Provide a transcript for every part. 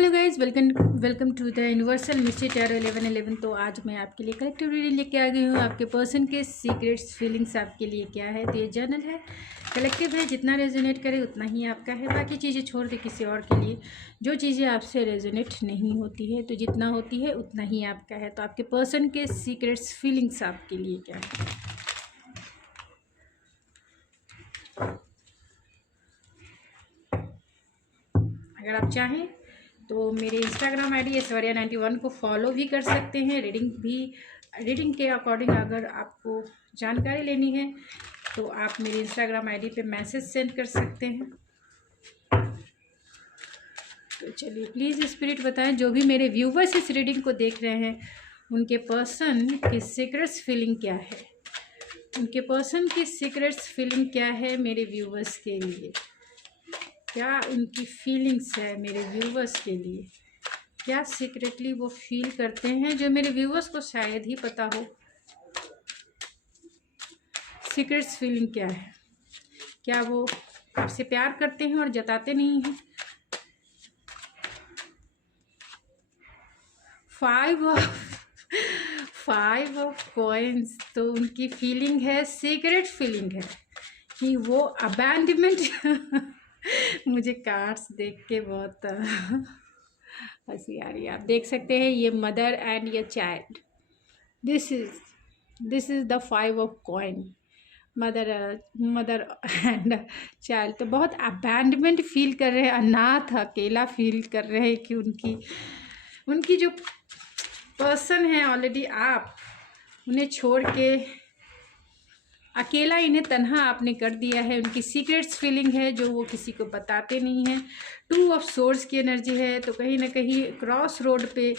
Hello guys, welcome to the universal mystery tarot 1111। तो आज मैं आपके लिए कलेक्टिव रीडिंग लेके आ गई हूँ। आपके पर्सन के सीक्रेट्स फीलिंग्स आपके लिए क्या है। तो ये जर्नल है, कलेक्टिव है, जितना रेजोनेट करे उतना ही आपका है। बाकी चीज़ें छोड़ दे किसी और के लिए। जो चीज़ें आपसे रेजोनेट नहीं होती है तो जितना होती है उतना ही आपका है। तो आपके पर्सन के सीक्रेट्स फीलिंग्स आपके लिए क्या है। अगर आप चाहें तो मेरे इंस्टाग्राम आईडी ऐश्वर्या91 को फॉलो भी कर सकते हैं। रीडिंग के अकॉर्डिंग अगर आपको जानकारी लेनी है तो आप मेरे इंस्टाग्राम आईडी पे मैसेज सेंड कर सकते हैं। तो चलिए, प्लीज़ स्पिरिट बताएं, जो भी मेरे व्यूवर्स इस रीडिंग को देख रहे हैं उनके पर्सन की सीक्रेट्स फीलिंग क्या है। उनके पर्सन की सीक्रेट्स फीलिंग क्या है मेरे व्यूवर्स के लिए। क्या उनकी फीलिंग्स है मेरे व्यूवर्स के लिए। क्या सीक्रेटली वो फील करते हैं जो मेरे व्यूवर्स को शायद ही पता हो। सीक्रेट्स फीलिंग क्या है। क्या वो आपसे प्यार करते हैं और जताते नहीं हैं। 5 ऑफ कॉइन्स। तो उनकी फीलिंग है, सीक्रेट फीलिंग है कि वो अबैंडनमेंट मुझे कार्ड्स देख के बहुत हंसी आ रही है। आप देख सकते हैं ये मदर एंड ये child. This is the 5 of coin. Mother and child तो बहुत अबैंडनमेंट फील कर रहे हैं, अनाथ अकेला फील कर रहे हैं कि उनकी जो पर्सन है ऑलरेडी, आप उन्हें छोड़ के अकेला, इन्हें तन्हा आपने कर दिया है। उनकी सीक्रेट्स फीलिंग है जो वो किसी को बताते नहीं हैं। 2 ऑफ सोर्स की एनर्जी है। तो कहीं ना कहीं क्रॉस रोड पे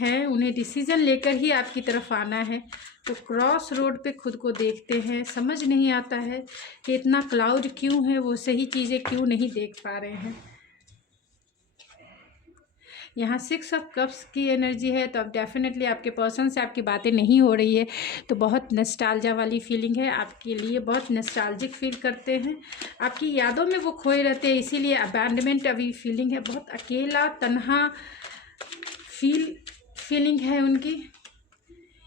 हैं, उन्हें डिसीज़न लेकर ही आपकी तरफ आना है। तो क्रॉस रोड पे खुद को देखते हैं, समझ नहीं आता है कि इतना क्लाउड क्यों है, वो सही चीज़ें क्यों नहीं देख पा रहे हैं। यहाँ 6 ऑफ कप्स की एनर्जी है। तो अब डेफिनेटली आपके पर्सन से आपकी बातें नहीं हो रही है तो बहुत नस्टाल्जा वाली फीलिंग है आपके लिए। बहुत नस्टाल्जिक फील करते हैं, आपकी यादों में वो खोए रहते हैं, इसीलिए अबैंडनमेंट अभी फीलिंग है। बहुत अकेला तन्हा फीलिंग है उनकी।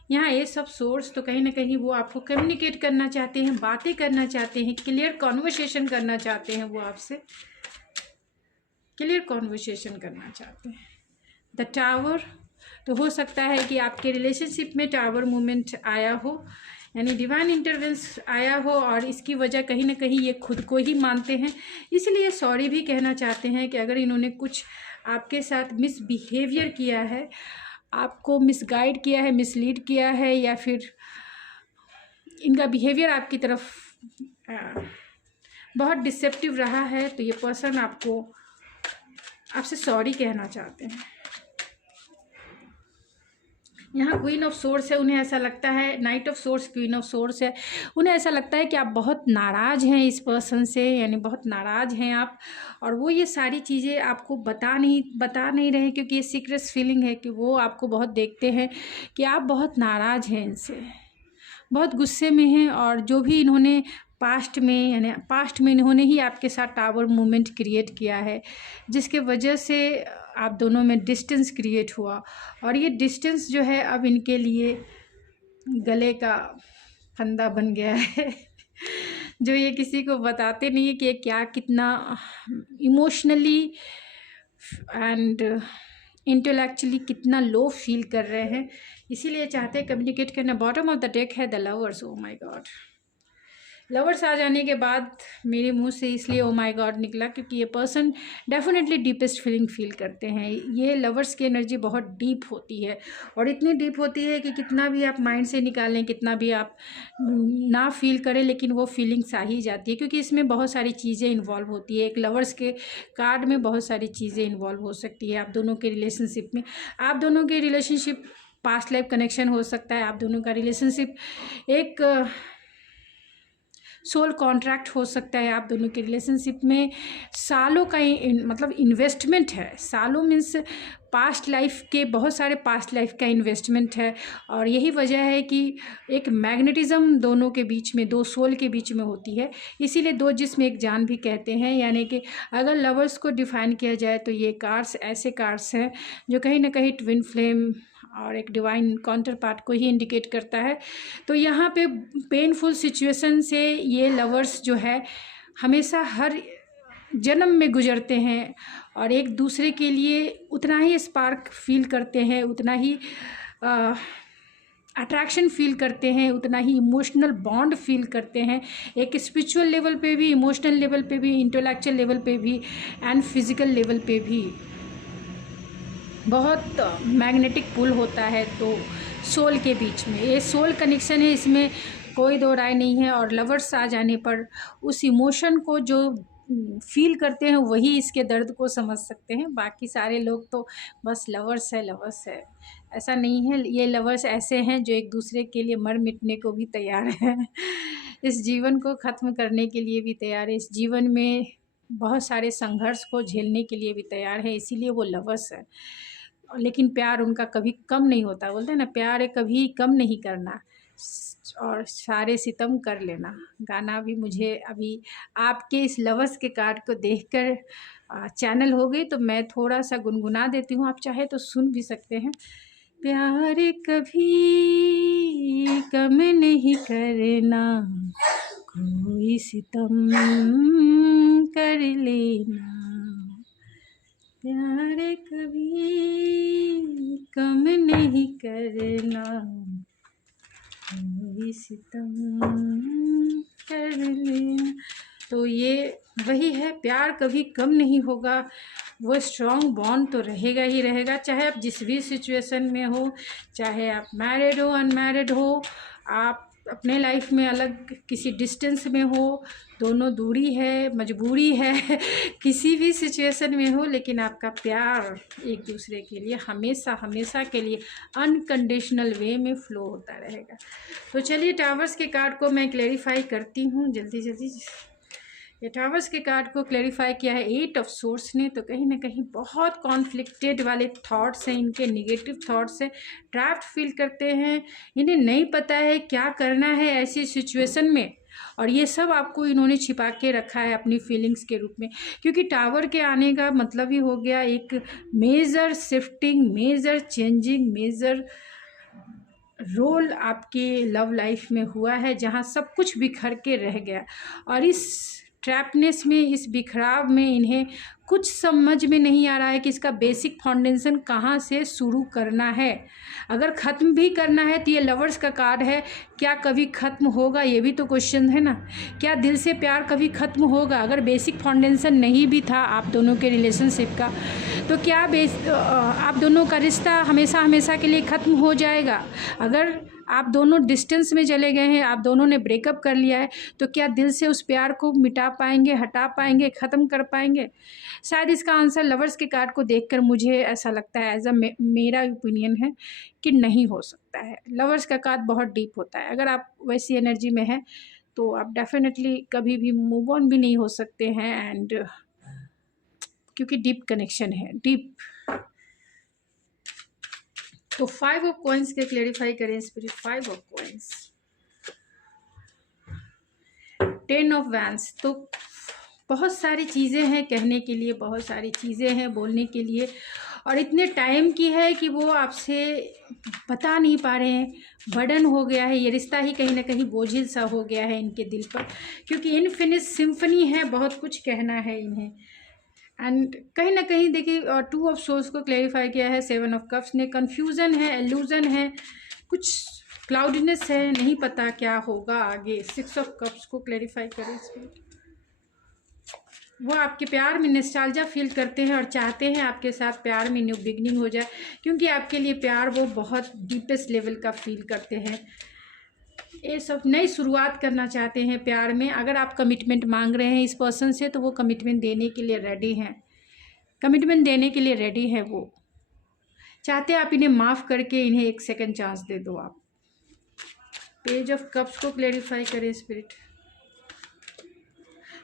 यहाँ ये सब सोर्स तो कहीं ना कहीं वो आपको कम्युनिकेट करना चाहते हैं, बातें करना चाहते हैं, क्लियर कॉन्वर्सेशन करना चाहते हैं। वो आपसे क्लियर कॉन्वर्सेशन करना चाहते हैं। The tower. तो हो सकता है कि आपके रिलेशनशिप में टावर मूवमेंट आया हो, यानी डिवाइन इंटरवेंस आया हो, और इसकी वजह कहीं ना कहीं ये खुद को ही मानते हैं, इसलिए सॉरी भी कहना चाहते हैं कि अगर इन्होंने कुछ आपके साथ मिसबिहेवियर किया है, आपको मिसगाइड किया है, मिसलीड किया है, या फिर इनका बिहेवियर आपकी तरफ बहुत डिसेप्टिव रहा है, तो ये पर्सन आपसे सॉरी कहना चाहते हैं। यहाँ क्वीन ऑफ सोर्स है। उन्हें ऐसा लगता है, night of source, queen of source है। उन्हें ऐसा लगता है कि आप बहुत नाराज़ हैं इस पर्सन से, यानी बहुत नाराज़ हैं आप, और वो ये सारी चीज़ें आपको बता नहीं रहे, क्योंकि ये सीक्रेट फीलिंग है कि वो आपको बहुत देखते हैं कि आप बहुत नाराज़ हैं इनसे, बहुत गुस्से में हैं। और जो भी इन्होंने पास्ट में इन्होंने ही आपके साथ टावर मूवमेंट क्रिएट किया है, जिसके वजह से आप दोनों में डिस्टेंस क्रिएट हुआ। और ये डिस्टेंस जो है अब इनके लिए गले का फंदा बन गया है जो ये किसी को बताते नहीं है कि क्या कितना इमोशनली एंड इंटेलेक्चुअली कितना लो फील कर रहे हैं, इसीलिए चाहते हैं कम्युनिकेट करना। बॉटम ऑफ द डेक है the lovers. Oh my god, lovers आ जाने के बाद मेरे मुंह से इसलिए ओ माय गॉड निकला क्योंकि ये person definitely deepest feeling feel करते हैं। ये लवर्स की एनर्जी बहुत डीप होती है, और इतनी डीप होती है कि कितना भी आप माइंड से निकालें, कितना भी आप ना फील करें, लेकिन वो फीलिंग्स आ ही जाती है, क्योंकि इसमें बहुत सारी चीज़ें इन्वॉल्व होती है। एक लवर्स के कार्ड में बहुत सारी चीज़ें इन्वॉल्व हो सकती है। आप दोनों के रिलेशनशिप में, आप दोनों के रिलेशनशिप पास्ट लाइफ कनेक्शन हो सकता है। आप दोनों का रिलेशनशिप एक सोल कॉन्ट्रैक्ट हो सकता है आप दोनों के रिलेशनशिप में। सालों का मतलब इन्वेस्टमेंट है, सालों मीन्स पास्ट लाइफ के, बहुत सारे पास्ट लाइफ का इन्वेस्टमेंट है। और यही वजह है कि एक मैग्नेटिज्म दोनों के बीच में, दो सोल के बीच में होती है, इसीलिए दो जिस्म एक जान भी कहते हैं। यानी कि अगर लवर्स को डिफाइन किया जाए तो ये कार्ड्स ऐसे कार्ड्स हैं जो कहीं ना कहीं ट्विन फ्लेम और एक डिवाइन काउंटर पार्ट को ही इंडिकेट करता है। तो यहाँ पे पेनफुल सिचुएशन से ये लवर्स जो है हमेशा हर जन्म में गुजरते हैं और एक दूसरे के लिए उतना ही स्पार्क फील करते हैं, उतना ही अट्रैक्शन फील करते हैं, उतना ही इमोशनल बॉन्ड फील करते हैं, एक स्पिरिचुअल लेवल पे भी, इमोशनल लेवल पे भी, इंटेलेक्चुअल लेवल पे भी एंड फिज़िकल लेवल पे भी बहुत मैग्नेटिक पुल होता है। तो सोल के बीच में ये सोल कनेक्शन है, इसमें कोई दो राय नहीं है। और लवर्स आ जाने पर उस इमोशन को जो फील करते हैं वही इसके दर्द को समझ सकते हैं, बाकी सारे लोग तो बस लवर्स है लवर्स है, ऐसा नहीं है। ये लवर्स ऐसे हैं जो एक दूसरे के लिए मर मिटने को भी तैयार है इस जीवन को ख़त्म करने के लिए भी तैयार है, इस जीवन में बहुत सारे संघर्ष को झेलने के लिए भी तैयार है, इसीलिए वो लवर्स है। लेकिन प्यार उनका कभी कम नहीं होता, बोलते हैं ना प्यार है कभी कम नहीं करना और सारे सितम कर लेना। गाना भी मुझे अभी आपके इस लवर्स के कार्ड को देखकर चैनल हो गई तो मैं थोड़ा सा गुनगुना देती हूँ, आप चाहे तो सुन भी सकते हैं। प्यार कभी कम नहीं करना, कोई सितम कर लेना, प्यार कभी कम नहीं करना, कोई सितम कर लेना। तो ये वही है, प्यार कभी कम नहीं होगा, वो स्ट्रॉन्ग बॉन्ड तो रहेगा ही रहेगा, चाहे आप जिस भी सिचुएशन में हो, चाहे आप मैरिड हो अनमैरिड हो, आप अपने लाइफ में अलग किसी डिस्टेंस में हो, दोनों दूरी है, मजबूरी है किसी भी सिचुएशन में हो, लेकिन आपका प्यार एक दूसरे के लिए हमेशा हमेशा के लिए अनकंडीशनल वे में फ़्लो होता रहेगा। तो चलिए टावर्स के कार्ड को मैं क्लेरिफाई करती हूँ जल्दी जल्दी। ये टावर्स के कार्ड को क्लेरिफाई किया है 8 ऑफ सोर्स ने, तो कहीं ना कहीं बहुत कॉन्फ्लिक्टेड वाले थॉट्स हैं इनके, निगेटिव थॉट्स हैं, ट्रैप्ड फील करते हैं, इन्हें नहीं पता है क्या करना है ऐसी सिचुएशन में, और ये सब आपको इन्होंने छिपा के रखा है अपनी फीलिंग्स के रूप में। क्योंकि टावर के आने का मतलब ही हो गया एक major shifting, major changing, major role आपके लव लाइफ में हुआ है, जहाँ सब कुछ बिखर के रह गया। और इस ट्रैपनेस में, इस बिखराव में इन्हें कुछ समझ में नहीं आ रहा है कि इसका बेसिक फाउंडेशन कहाँ से शुरू करना है। अगर ख़त्म भी करना है तो ये लवर्स का कार्ड है, क्या कभी ख़त्म होगा, ये भी तो क्वेश्चन है ना। क्या दिल से प्यार कभी ख़त्म होगा? अगर बेसिक फाउंडेशन नहीं भी था आप दोनों के रिलेशनशिप का, तो क्या आप दोनों का रिश्ता हमेशा हमेशा के लिए ख़त्म हो जाएगा? अगर आप दोनों डिस्टेंस में चले गए हैं, आप दोनों ने ब्रेकअप कर लिया है, तो क्या दिल से उस प्यार को मिटा पाएंगे, हटा पाएंगे, ख़त्म कर पाएंगे? शायद इसका आंसर लवर्स के कार्ड को देखकर मुझे ऐसा लगता है, एज अ मेरा ओपिनियन है कि नहीं हो सकता है। लवर्स का कार्ड बहुत डीप होता है, अगर आप वैसी एनर्जी में हैं तो आप डेफिनेटली कभी भी मूव ऑन भी नहीं हो सकते हैं, एंड क्योंकि डीप कनेक्शन है, डीप। तो 5 ऑफ कॉइन्स के क्लेरिफाई करें spirit. 5 of coins, 10 of vents. तो बहुत सारी चीज़ें हैं कहने के लिए, बहुत सारी चीज़ें हैं बोलने के लिए, और इतने टाइम की है कि वो आपसे बता नहीं पा रहे हैं, बर्डन हो गया है, ये रिश्ता ही कहीं ना कहीं बोझिल सा हो गया है इनके दिल पर, क्योंकि इनफिनिश सिम्फनी है, बहुत कुछ कहना है इन्हें। एंड कहीं ना कहीं देखिए 2 ऑफ सोर्स को क्लेरिफाई किया है 7 ऑफ कप्स ने। कन्फ्यूज़न है, एल्यूजन है, कुछ क्लाउडीनेस है, नहीं पता क्या होगा आगे। 6 ऑफ कप्स को क्लेरिफाई करें स्पिरिट। वो आपके प्यार में नॉस्टैल्जिया फील करते हैं और चाहते हैं आपके साथ प्यार में न्यू बिगनिंग हो जाए, क्योंकि आपके लिए प्यार वो बहुत डीपेस्ट लेवल का फील करते हैं। ये सब नई शुरुआत करना चाहते हैं प्यार में। अगर आप कमिटमेंट मांग रहे हैं इस पर्सन से, तो वो कमिटमेंट देने के लिए रेडी हैं, कमिटमेंट देने के लिए रेडी है। वो चाहते हैं आप इन्हें माफ़ करके इन्हें एक सेकंड चांस दे दो आप। पेज ऑफ कप्स को क्लेरिफाई करें स्पिरिट।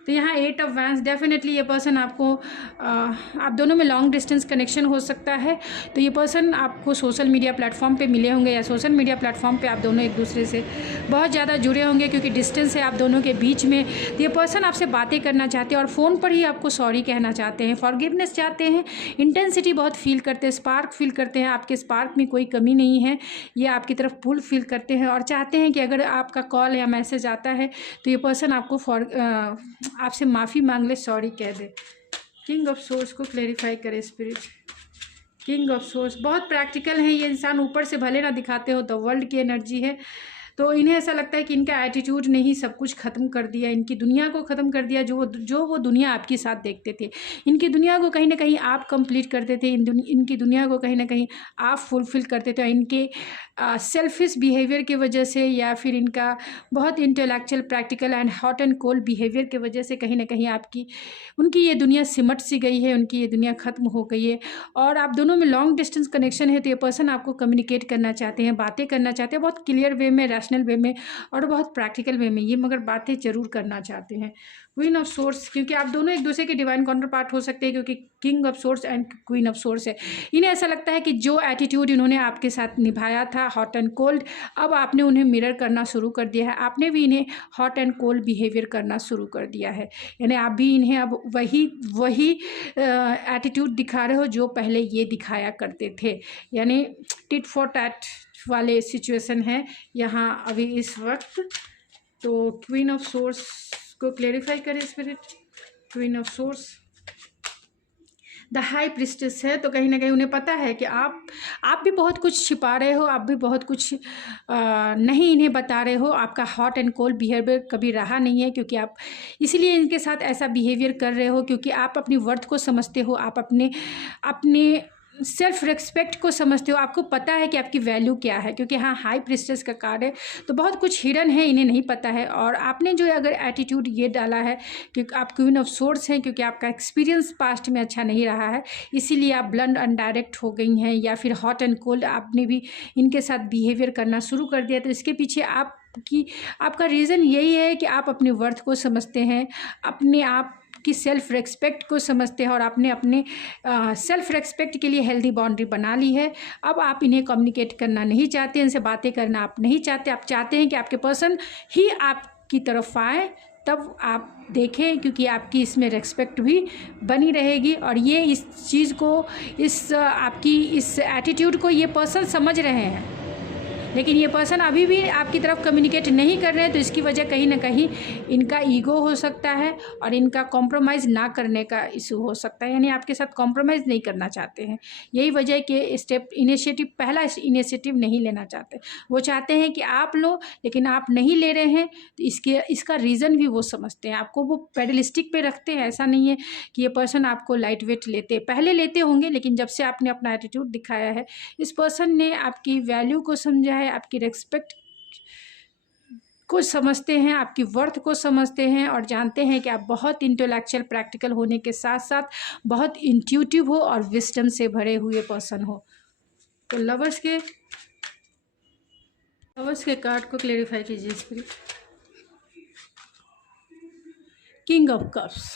तो यहाँ 8 ऑफ वैंस, डेफिनेटली ये पर्सन आपको आप दोनों में लॉन्ग डिस्टेंस कनेक्शन हो सकता है। तो ये पर्सन आपको सोशल मीडिया प्लेटफॉर्म पे मिले होंगे या सोशल मीडिया प्लेटफॉर्म पे आप दोनों एक दूसरे से बहुत ज़्यादा जुड़े होंगे, क्योंकि डिस्टेंस है आप दोनों के बीच में। तो ये पर्सन आपसे बातें करना चाहते हैं और फ़ोन पर ही आपको सॉरी कहना चाहते हैं, फॉरगिवनेस चाहते हैं, इंटेंसिटी बहुत फील करते हैं, स्पार्क फील करते हैं, आपके स्पार्क में कोई कमी नहीं है, ये आपकी तरफ पुल फील करते हैं और चाहते हैं कि अगर आपका कॉल या मैसेज आता है तो ये पर्सन आपको आपसे माफ़ी मांग ले, सॉरी कह दे। किंग ऑफ सोर्स को क्लेरिफाई करे स्पिरिट। किंग ऑफ सोर्स बहुत प्रैक्टिकल हैं ये इंसान, ऊपर से भले ना दिखाते हो, द वर्ल्ड की एनर्जी है। तो इन्हें ऐसा लगता है कि इनका एटीट्यूड ने ही सब कुछ ख़त्म कर दिया, इनकी दुनिया को ख़त्म कर दिया। जो वो दुनिया आपके साथ देखते थे, इनकी दुनिया को कहीं ना कहीं आप कंप्लीट करते थे, इनकी दुनिया को कहीं ना कहीं आप फुलफ़िल करते थे। इनके सेल्फिश बिहेवियर की वजह से या फिर इनका बहुत intellectual, practical and hot and cold behaviour की वजह से कहीं ना कहीं उनकी ये दुनिया सिमट सी गई है, उनकी ये दुनिया ख़त्म हो गई है। और आप दोनों में लॉन्ग डिस्टेंस कनेक्शन है, तो ये पर्सन आपको कम्युनिकेट करना चाहते हैं, बातें करना चाहते हैं, बहुत क्लियर वे में, रैशनल वे में और बहुत प्रैक्टिकल वे में, ये मगर बातें ज़रूर करना चाहते हैं। क्वीन ऑफ सोर्स, क्योंकि आप दोनों एक दूसरे के डिवाइन काउंटर पार्ट हो सकते हैं, क्योंकि king of source and queen of source है। इन्हें ऐसा लगता है कि जो एटीट्यूड इन्होंने आपके साथ निभाया था, हॉट एंड कोल्ड, अब आपने उन्हें मिरर करना शुरू कर दिया है, आपने भी इन्हें हॉट एंड कोल्ड बिहेवियर करना शुरू कर दिया है। यानी आप भी इन्हें अब वही एटीट्यूड दिखा रहे हो जो पहले ये दिखाया करते थे। यानी टिट फॉर टैट वाले सिचुएशन है यहाँ अभी इस वक्त। तो क्वीन ऑफ सोर्स को क्लेरिफाई करें spirit. Queen of source the high priestess है, तो कहीं ना कहीं उन्हें पता है कि आप भी बहुत कुछ छिपा रहे हो, आप भी बहुत कुछ नहीं इन्हें बता रहे हो। आपका हॉट एंड कोल्ड बिहेवियर कभी रहा नहीं है, क्योंकि आप इसीलिए इनके साथ ऐसा बिहेवियर कर रहे हो, क्योंकि आप अपनी वर्थ को समझते हो, आप अपने सेल्फ रिस्पेक्ट को समझते हो, आपको पता है कि आपकी वैल्यू क्या है। क्योंकि हाँ, हाई प्रिस्टेस का कार्ड है, तो बहुत कुछ हिडन है, इन्हें नहीं पता है। और आपने जो अगर एटीट्यूड ये डाला है कि आप क्वीन ऑफ सोर्स हैं, क्योंकि आपका एक्सपीरियंस पास्ट में अच्छा नहीं रहा है, इसीलिए आप ब्लंट अनडायरेक्ट हो गई हैं, या फिर हॉट एंड कोल्ड आपने भी इनके साथ बिहेवियर करना शुरू कर दिया। तो इसके पीछे आपका रीज़न यही है कि आप अपने वर्थ को समझते हैं, अपने आप की सेल्फ रेस्पेक्ट को समझते हैं, और आपने अपने सेल्फ रेस्पेक्ट के लिए हेल्दी बाउंड्री बना ली है। अब आप इन्हें कम्युनिकेट करना नहीं चाहते, इनसे बातें करना आप नहीं चाहते। आप चाहते हैं कि आपके पर्सन ही आपकी तरफ आए, तब आप देखें, क्योंकि आपकी इसमें रेस्पेक्ट भी बनी रहेगी। और ये इस चीज़ को, आपकी इस एटीट्यूड को ये पर्सन समझ रहे हैं, लेकिन ये पर्सन अभी भी आपकी तरफ कम्युनिकेट नहीं कर रहे हैं। तो इसकी वजह कहीं ना कहीं इनका ईगो हो सकता है और इनका कॉम्प्रोमाइज़ ना करने का इशू हो सकता है, यानी आपके साथ कॉम्प्रोमाइज़ नहीं करना चाहते हैं। यही वजह है कि पहला इनिशिएटिव नहीं लेना चाहते। वो चाहते हैं कि आप लो, लेकिन आप नहीं ले रहे हैं, तो इसका रीज़न भी वो समझते हैं। आपको वो पेडलिस्टिक पे रखते हैं। ऐसा नहीं है कि ये पर्सन आपको लाइट वेट पहले लेते होंगे, लेकिन जब से आपने अपना एटीट्यूड दिखाया है, इस पर्सन ने आपकी वैल्यू को समझा है, आपकी रेस्पेक्ट को समझते हैं, आपकी वर्थ को समझते हैं, और जानते हैं कि आप बहुत इंटेलेक्चुअल, प्रैक्टिकल होने के साथ साथ बहुत इंट्यूटिव हो और विजडम से भरे हुए पर्सन हो। तो लवर्स के कार्ड को क्लेरिफाई कीजिए स्पिरिट। किंग ऑफ कप्स,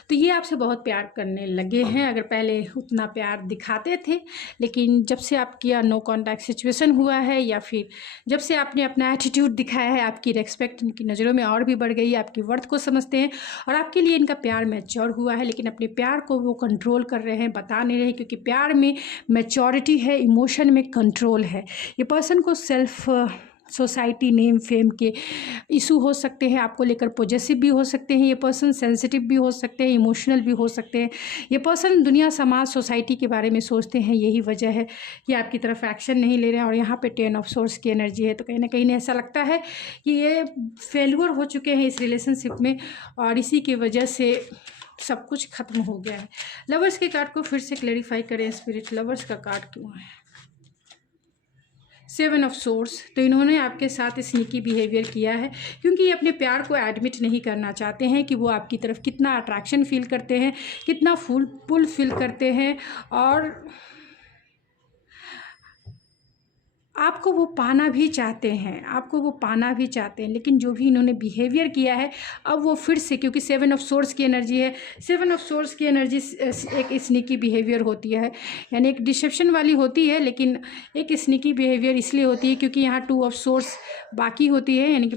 तो ये आपसे बहुत प्यार करने लगे हैं। अगर पहले उतना प्यार दिखाते थे, लेकिन जब से आपकी नो कॉन्टैक्ट सिचुएशन हुआ है, या फिर जब से आपने अपना एटीट्यूड दिखाया है, आपकी रेस्पेक्ट इनकी नज़रों में और भी बढ़ गई है, आपकी वर्थ को समझते हैं और आपके लिए इनका प्यार मैच्योर हुआ है। लेकिन अपने प्यार को वो कंट्रोल कर रहे हैं, बता नहीं रहे, क्योंकि प्यार में मैच्योरिटी है, इमोशन में कंट्रोल है। ये पर्सन को सेल्फ सोसाइटी, नेम, फेम के इशू हो सकते हैं, आपको लेकर पॉजेसिव भी हो सकते हैं। ये पर्सन सेंसिटिव भी हो सकते हैं, इमोशनल भी हो सकते हैं। ये पर्सन दुनिया, समाज, सोसाइटी के बारे में सोचते हैं। यही वजह है कि आपकी तरफ एक्शन नहीं ले रहे हैं। और यहाँ पे 10 ऑफ सोर्स की एनर्जी है, तो कहीं ना कहीं ऐसा लगता है कि ये फेलियर हो चुके हैं इस रिलेशनशिप में, और इसी की वजह से सब कुछ खत्म हो गया है। लवर्स के कार्ड को फिर से क्लेरिफाई करें स्पिरिट। लवर्स का कार्ड क्यों है? 7 ऑफ सोर्स, तो इन्होंने आपके साथ स्नीकी बिहेवियर किया है, क्योंकि ये अपने प्यार को एडमिट नहीं करना चाहते हैं कि वो आपकी तरफ कितना अट्रैक्शन फील करते हैं, कितना पुल फील करते हैं। और आपको वो पाना भी चाहते हैं, आपको वो पाना भी चाहते हैं, लेकिन जो भी इन्होंने बिहेवियर किया है अब वो फिर से, क्योंकि 7 ऑफ सोर्स की एनर्जी है, 7 ऑफ सोर्स की एनर्जी एक स्नीकी बिहेवियर होती है, यानी एक डिसेप्शन वाली होती है, लेकिन एक स्नीकी बिहेवियर इसलिए होती है क्योंकि यहाँ 2 ऑफ सोर्स बाकी होती है, यानी कि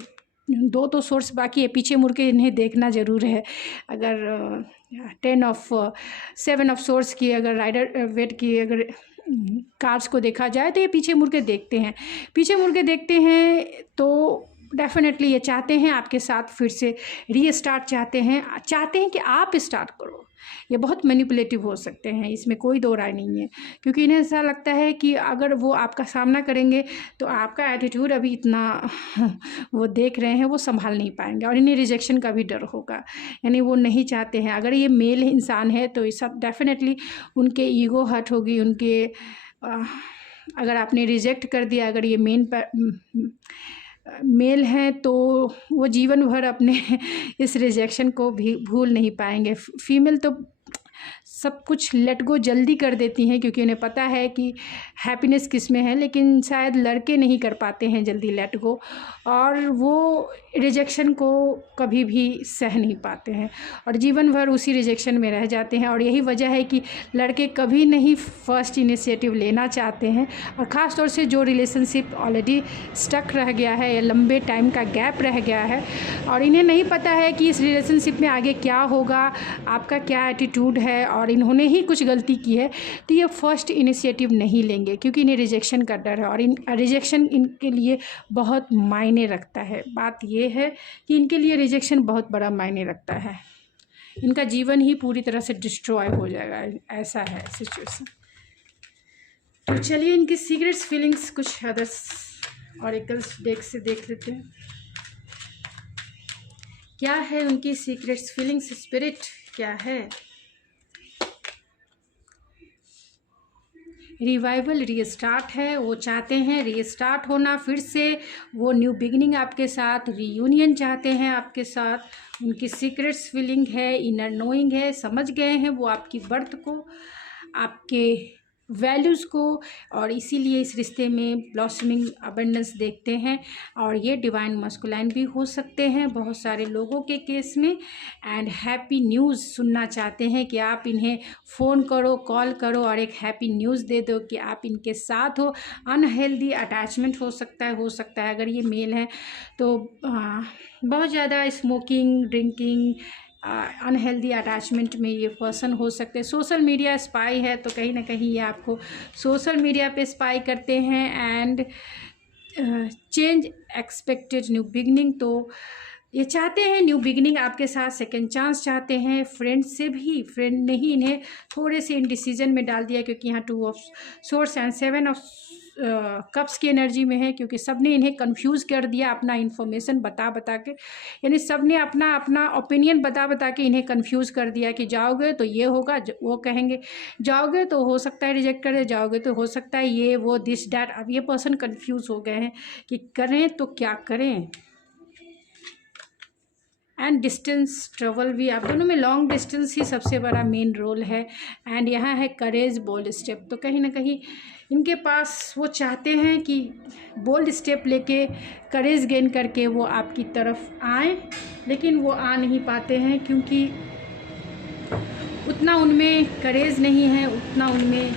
2 तो सोर्स बाकी है, पीछे मुड़ के इन्हें देखना ज़रूर है। अगर 7 ऑफ सोर्स की अगर राइडर वेट की अगर कार्ड्स को देखा जाए तो ये पीछे मुड़ के देखते हैं, पीछे मुड़ के देखते हैं तो डेफिनेटली ये चाहते हैं आपके साथ फिर से रीस्टार्ट चाहते हैं कि आप स्टार्ट करो। ये बहुत मैनिपुलेटिव हो सकते हैं, इसमें कोई दो राय नहीं है, क्योंकि इन्हें ऐसा लगता है कि अगर वो आपका सामना करेंगे तो आपका एटीट्यूड अभी इतना वो देख रहे हैं वो संभाल नहीं पाएंगे, और इन्हें रिजेक्शन का भी डर होगा, यानी वो नहीं चाहते हैं। अगर ये मेल इंसान है तो ये सब डेफिनेटली उनके ईगो हर्ट होगी, उनके अगर आपने रिजेक्ट कर दिया, अगर ये मेल हैं तो वो जीवन भर अपने इस रिजेक्शन को भी भूल नहीं पाएंगे। फीमेल तो सब कुछ लेट गो जल्दी कर देती हैं, क्योंकि उन्हें पता है कि हैप्पीनेस किस में है, लेकिन शायद लड़के नहीं कर पाते हैं जल्दी लेट गो, और वो रिजेक्शन को कभी भी सह नहीं पाते हैं और जीवन भर उसी रिजेक्शन में रह जाते हैं। और यही वजह है कि लड़के कभी नहीं फर्स्ट इनिशिएटिव लेना चाहते हैं, और ख़ास तौर से जो रिलेशनशिप ऑलरेडी स्टक रह गया है या लंबे टाइम का गैप रह गया है और इन्हें नहीं पता है कि इस रिलेशनशिप में आगे क्या होगा, आपका क्या एटीट्यूड है, और इन्होंने ही कुछ गलती की है, तो ये फर्स्ट इनिशिएटिव नहीं लेंगे क्योंकि इन्हें रिजेक्शन का डर है, और रिजेक्शन इनके लिए बहुत मायने रखता है। बात ये है कि इनके लिए रिजेक्शन बहुत बड़ा मायने रखता है, इनका जीवन ही पूरी तरह से डिस्ट्रॉय हो जाएगा, ऐसा है सिचुएशन। तो चलिए इनकी सीक्रेट्स फीलिंग्स कुछ अदर्स ऑरेकल्स डेक से देख लेते हैं, क्या है उनकी सीक्रेट्स फीलिंग्स, स्पिरिट क्या है। रिवाइवल, रीस्टार्ट है, वो चाहते हैं रीस्टार्ट होना, फिर से वो न्यू बिगिनिंग आपके साथ, रीयूनियन चाहते हैं आपके साथ। उनकी सीक्रेट्स फीलिंग है, इनर नोइंग है, समझ गए हैं वो आपकी बर्थ को, आपके वैल्यूज़ को, और इसीलिए इस रिश्ते में ब्लॉसमिंग अबंडेंस देखते हैं। और ये डिवाइन मस्कुलाइन भी हो सकते हैं बहुत सारे लोगों के केस में। एंड हैप्पी न्यूज़ सुनना चाहते हैं कि आप इन्हें फ़ोन करो, कॉल करो और एक हैप्पी न्यूज़ दे दो कि आप इनके साथ हो। अनहेल्दी अटैचमेंट हो सकता है अगर ये मेल है तो बहुत ज़्यादा स्मोकिंग, ड्रिंकिंग, अनहेल्दी अटैचमेंट में ये पर्सन हो सकते हैं। सोशल मीडिया स्पाई है तो कहीं ना कहीं ये आपको सोशल मीडिया पे स्पाई करते हैं। And change expected new beginning, तो ये चाहते हैं न्यू बिगनिंग आपके साथ, सेकंड चांस चाहते हैं। फ्रेंड से भी, फ्रेंड ने ही इन्हें थोड़े से इंडिसीजन में डाल दिया, क्योंकि यहाँ 2 of source and 7 of cups की एनर्जी में है, क्योंकि सब ने इन्हें कंफ्यूज कर दिया अपना इन्फॉर्मेशन बता के, यानी सब ने अपना अपना ओपिनियन बता के इन्हें कंफ्यूज कर दिया कि जाओगे तो ये होगा, वो कहेंगे जाओगे तो हो सकता है रिजेक्ट कर दे, जाओगे तो हो सकता है ये वो दिस डैट। अब ये पर्सन कंफ्यूज हो गए हैं कि करें तो क्या करें। एंड डिस्टेंस ट्रेवल भी, आप दोनों में लॉन्ग डिस्टेंस ही सबसे बड़ा मेन रोल है। एंड यहाँ है करेज, बोल्ड स्टेप, तो कहीं ना कहीं इनके पास वो चाहते हैं कि बोल्ड स्टेप लेके करेज गेन करके वो आपकी तरफ आए, लेकिन वो आ नहीं पाते हैं क्योंकि उतना उनमें करेज नहीं है, उतना उनमें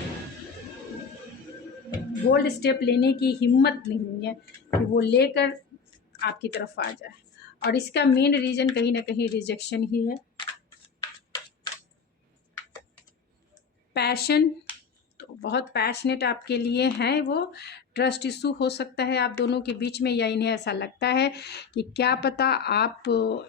बोल्ड स्टेप लेने की हिम्मत नहीं है कि वो लेकर आपकी तरफ आ जाए। और इसका मेन रीज़न कहीं ना कहीं रिजेक्शन ही है। पैशन, तो बहुत पैशनेट आपके लिए हैं वो। ट्रस्ट इशू हो सकता है आप दोनों के बीच में, या इन्हें ऐसा लगता है कि क्या पता आप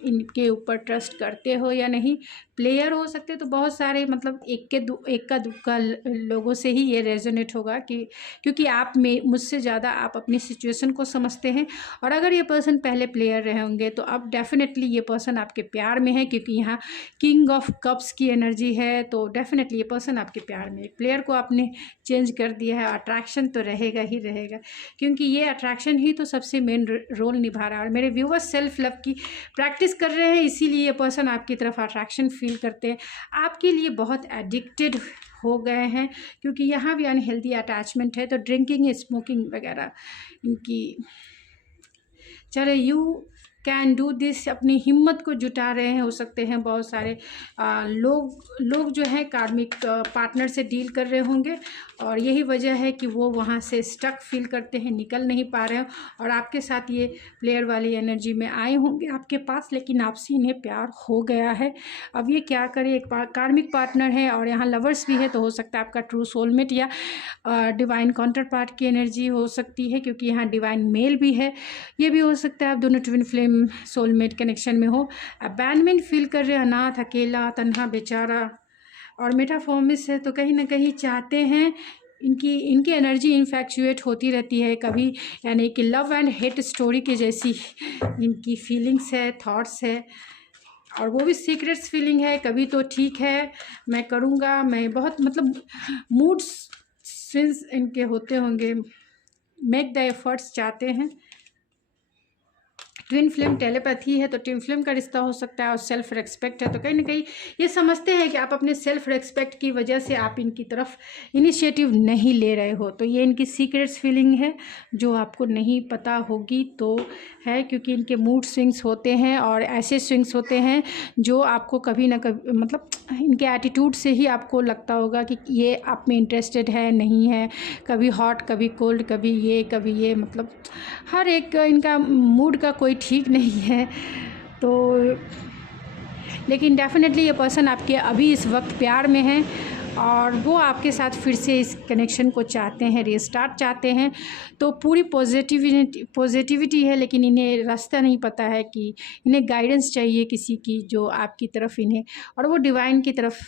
इनके ऊपर ट्रस्ट करते हो या नहीं। प्लेयर हो सकते हैं, तो बहुत सारे मतलब एक का दुक्का लोगों से ही ये रेजोनेट होगा कि क्योंकि आप में मुझसे ज़्यादा आप अपनी सिचुएशन को समझते हैं। और अगर ये पर्सन पहले प्लेयर रहे होंगे तो अब डेफिनेटली ये पर्सन आपके प्यार में है, क्योंकि यहाँ किंग ऑफ कप्स की एनर्जी है, तो डेफिनेटली ये पर्सन आपके प्यार में। एक प्लेयर को आपने चेंज कर दिया है, अट्रैक्शन तो रहेगा ही रहेगा, क्योंकि ये अट्रैक्शन ही तो सबसे मेन रोल निभा रहा है। और मेरे व्यूअर्स सेल्फ लव की प्रैक्टिस कर रहे हैं, इसीलिए ये पर्सन आपकी तरफ अट्रैक्शन फील करते हैं, आपके लिए बहुत एडिक्टेड हो गए हैं, क्योंकि यहाँ भी अनहेल्दी अटैचमेंट है। तो ड्रिंकिंग, स्मोकिंग वगैरह इनकी, चले यू कैन डू दिस, अपनी हिम्मत को जुटा रहे हैं। हो सकते हैं बहुत सारे लोग जो है कार्मिक पार्टनर से डील कर रहे होंगे, और यही वजह है कि वो वहाँ से स्टक फील करते हैं, निकल नहीं पा रहे हैं, और आपके साथ ये प्लेयर वाली एनर्जी में आए होंगे आपके पास, लेकिन आपसे इन्हें प्यार हो गया है। अब ये क्या करें, एक कार्मिक पार्टनर है और यहाँ लवर्स भी है, तो हो सकता है आपका ट्रू सोलमेट या डिवाइन काउंटर पार्ट की एनर्जी हो सकती है, क्योंकि यहाँ डिवाइन मेल भी है। ये भी हो सकता है आप दोनों ट्विन फ्लेम सोलमेट कनेक्शन में हो। अबैंडनमेंट फील कर रहे हैं, अनाथ, अकेला, तन्हा, बेचारा, और मेटाफॉर्मिस है, तो कहीं ना कहीं चाहते हैं, इनकी एनर्जी इन्फैक्चुएट होती रहती है कभी, यानी कि लव एंड हेट स्टोरी के जैसी इनकी फीलिंग्स है, थॉट्स है, और वो भी सीक्रेट्स फीलिंग है। कभी तो ठीक है मैं करूँगा, मैं बहुत मतलब मूड्स स्विंग्स इनके होते होंगे, मेक द एफर्ट्स चाहते हैं। ट्विन फ्लेम टेलीपैथी है, तो ट्विन फ्लेम का रिश्ता हो सकता है, और सेल्फ रेस्पेक्ट है, तो कहीं ना कहीं ये समझते हैं कि आप अपने सेल्फ रेस्पेक्ट की वजह से आप इनकी तरफ इनिशिएटिव नहीं ले रहे हो। तो ये इनकी सीक्रेट्स फीलिंग है जो आपको नहीं पता होगी तो है, क्योंकि इनके मूड स्विंग्स होते हैं, और ऐसे स्विंग्स होते हैं जो आपको कभी ना कभी मतलब इनके एटीट्यूड से ही आपको लगता होगा कि ये आप में इंटरेस्टेड है नहीं है, कभी हॉट, कभी कोल्ड, कभी ये, मतलब हर एक इनका मूड का कोई ठीक नहीं है। तो लेकिन डेफिनेटली ये पर्सन आपके अभी इस वक्त प्यार में है, और वो आपके साथ फिर से इस कनेक्शन को चाहते हैं, रीस्टार्ट चाहते हैं। तो पूरी पॉजिटिविटी है, लेकिन इन्हें रास्ता नहीं पता है कि इन्हें गाइडेंस चाहिए किसी की, जो आपकी तरफ इन्हें, और वो डिवाइन की तरफ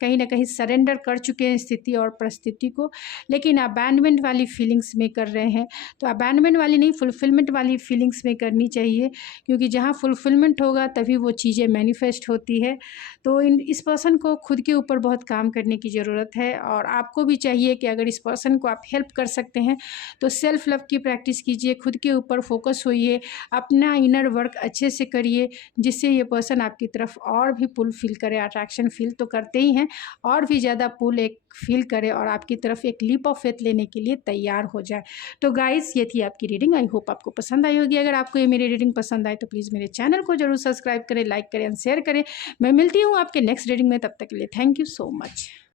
कहीं ना कहीं सरेंडर कर चुके हैं स्थिति और परिस्थिति को, लेकिन अबैंडनमेंट वाली फीलिंग्स में कर रहे हैं। तो अबैंडनमेंट वाली नहीं, फुलफिलमेंट वाली फीलिंग्स में करनी चाहिए, क्योंकि जहाँ फुलफिलमेंट होगा तभी वो चीज़ें मैनिफेस्ट होती है। तो इस पर्सन को खुद के ऊपर बहुत काम करने की ज़रूरत है, और आपको भी चाहिए कि अगर इस पर्सन को आप हेल्प कर सकते हैं तो सेल्फ लव की प्रैक्टिस कीजिए, खुद के ऊपर फोकस होइए, अपना इनर वर्क अच्छे से करिए, जिससे ये पर्सन आपकी तरफ और भी पुल फील करे। अट्रैक्शन फील तो करते ही हैं, और भी ज़्यादा पुल एक फील करे, और आपकी तरफ एक लीप ऑफ फेथ लेने के लिए तैयार हो जाए। तो गाइस, ये थी आपकी रीडिंग। आई होप आपको पसंद आई होगी। अगर आपको ये मेरी रीडिंग पसंद आए तो प्लीज़ मेरे चैनल को जरूर सब्सक्राइब करें, लाइक करें, शेयर करें। मैं मिलती हूँ आपके नेक्स्ट रीडिंग में, तब तक के लिए थैंक यू सो मच।